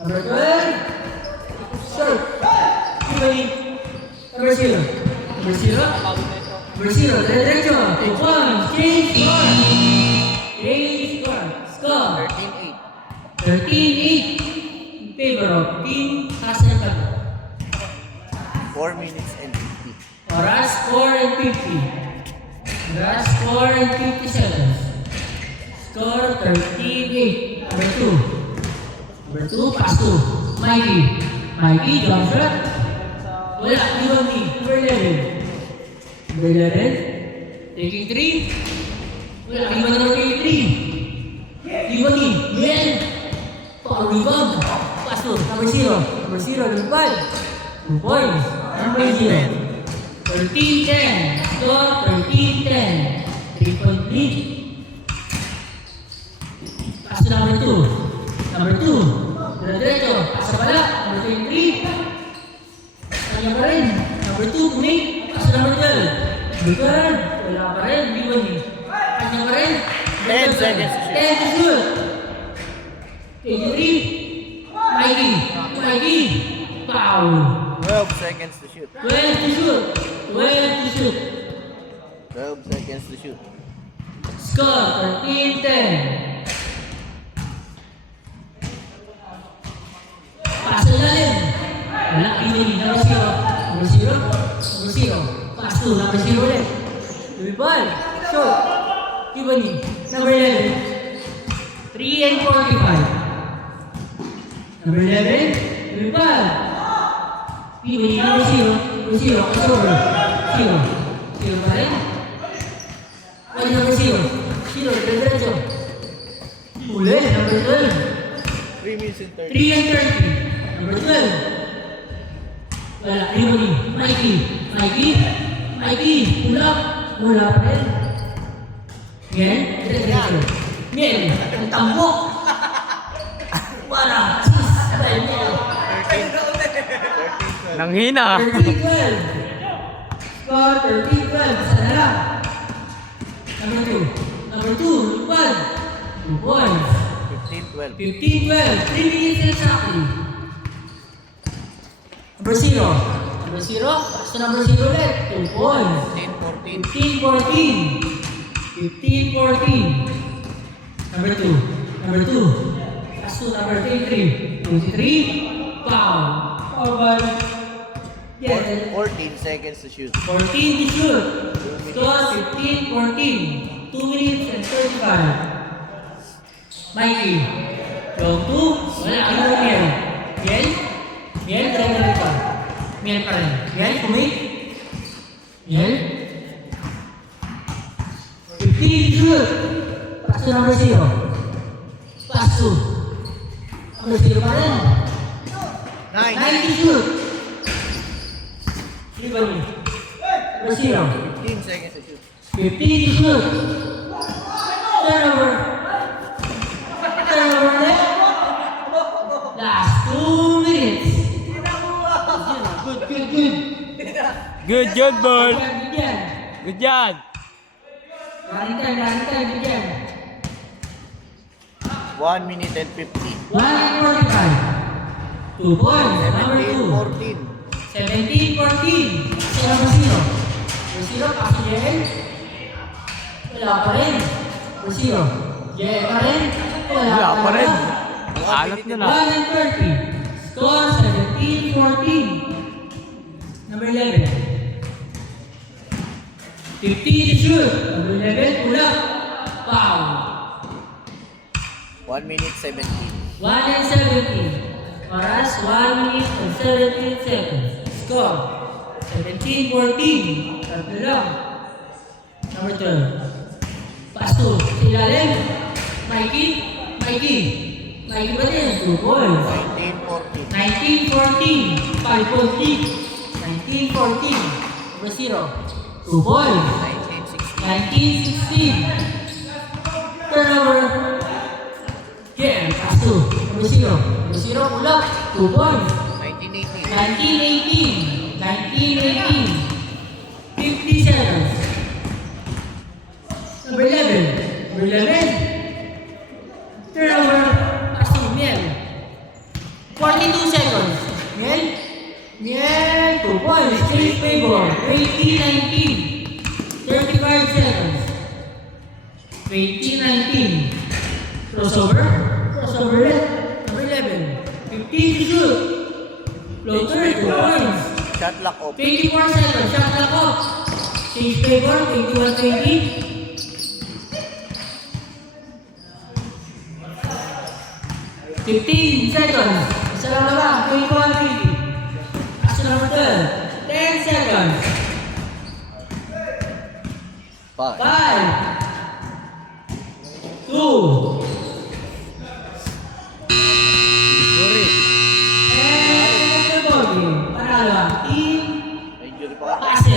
Number 12. Serve. Ibalik. Number 0. Number 0. Number 0. Diretso. Take 1. Change score. Change score. Score. 13-8. 13-8. In favor of Team Hasselblad. 4 minutes and 50. Oras 4 and 50. Oras 4 and 50 seconds. Score 13-8. Number 2. Number 2, pass to Mikey. Mikey, jump shot. Wala, D1D. Number 11. Number 11. Taking 3. Wala, D1 number 3. D1D. Yan. Power rebound. Pass to number 0. Number 0, number 5. 2 points. Number 0. 13-10. Score 13-10. 3-point lead. Pass to number 2. Number 2. Diretso. Pass sa bala. Number 23. Kanya pa rin. Number 2. Kumik. Pass to number 12. Number 12. Wala pa rin. D1. Kanya pa rin. 10 seconds to shoot. 10 to shoot. 23. Mikey. Mikey. Foul. 12 seconds to shoot. 12 to shoot. 12 to shoot. 12 seconds to shoot. Score 13-10. Pass sa lalim. Wala. Ibalik. Number 0. Number 0. Number 0. Pass to number 0 ulit. Number 5. Shoot. Ibalik. Number 11. 3 and 45. Number 11. Number 5. Ibalik. Number 0. Number 0. Pass over. 0. 0 pa rin. Wala number 0. 0. Diretso. Uli. Number 12. 3 minutes and 30. 3 and 30. Number 12. Wala. Ibali. Mikey. Mikey. Mikey. Pull up. Wala pa rin. Miel. Diretso. Miel. Ang tambok. Wala. Sis. Miel. 13-12. Nanghina. 13-12. Score 13-12. Isa na lang. Number 2. Number 2. 2 points. 15-12. 15-12. 3 minutes exactly. Number 0. Number 0. Pass to number 0 ulit. 2 points. 15-14. 15-14. 15-14. Number 2. Number 2. Pass to number 23. 23. Foul. Foul ball. Yes. 14 seconds to shoot. 14 to shoot. Score 15-14. 2 minutes and 35. Mikey. Long 2. Wala. Ano mo Miel? Miel? Miel? Try na rin pa. Miel pa rin. Miel? Kumik? Miel? 15 shoot. Pass to number 0. Pass to. Number 0 pa rin. 9 to shoot. Sino ba niyo? Number 0. 15 seconds to shoot. 15 to shoot. Turnover. Turnover left. Last 2 minutes. Good. Good job, boy. Bigyan. Good job. Running time, bigyan. 1 minute and 50. 1 and 45. 2 points. Number 2. 17-14. 17-14. Sa number 0. Number 0, pass to Jen. Wala pa rin. Number 0. Jen pa rin. Wala pa rin. Ang alat na lang. 1 and 30. Score 17-14. Number 11. 50 to shoot. Number 11, pull up. Foul. 1 minute 17. 1 and 17. Oras 1 minute and 17 seconds. Score 17-14. Tatlo lang. Number 12. Pass to sa ilalim. Mikey. Mikey ba din? 2 points. 19-14. 19-14. 5 point lead. 19-14. Number 0. 2 points. 19-16. 19-16. Turnover. Again, pass to number 0. Number 0, pull up. 2 points. 19-18. 19-18. 50 seconds. Number 11. Number 11. Turnover. Pass to Miel. 20-19. 35 seconds. 20-19. Crossover. Crossover ulit. Number 11. 15 to shoot. Floater, 2 points. Shot lock off. 24 seconds. Shot clock off. Change favor. 21-20. 15 seconds. Isa lang naman. 21-20. Action number 12. 10 seconds. 5. 5, 2,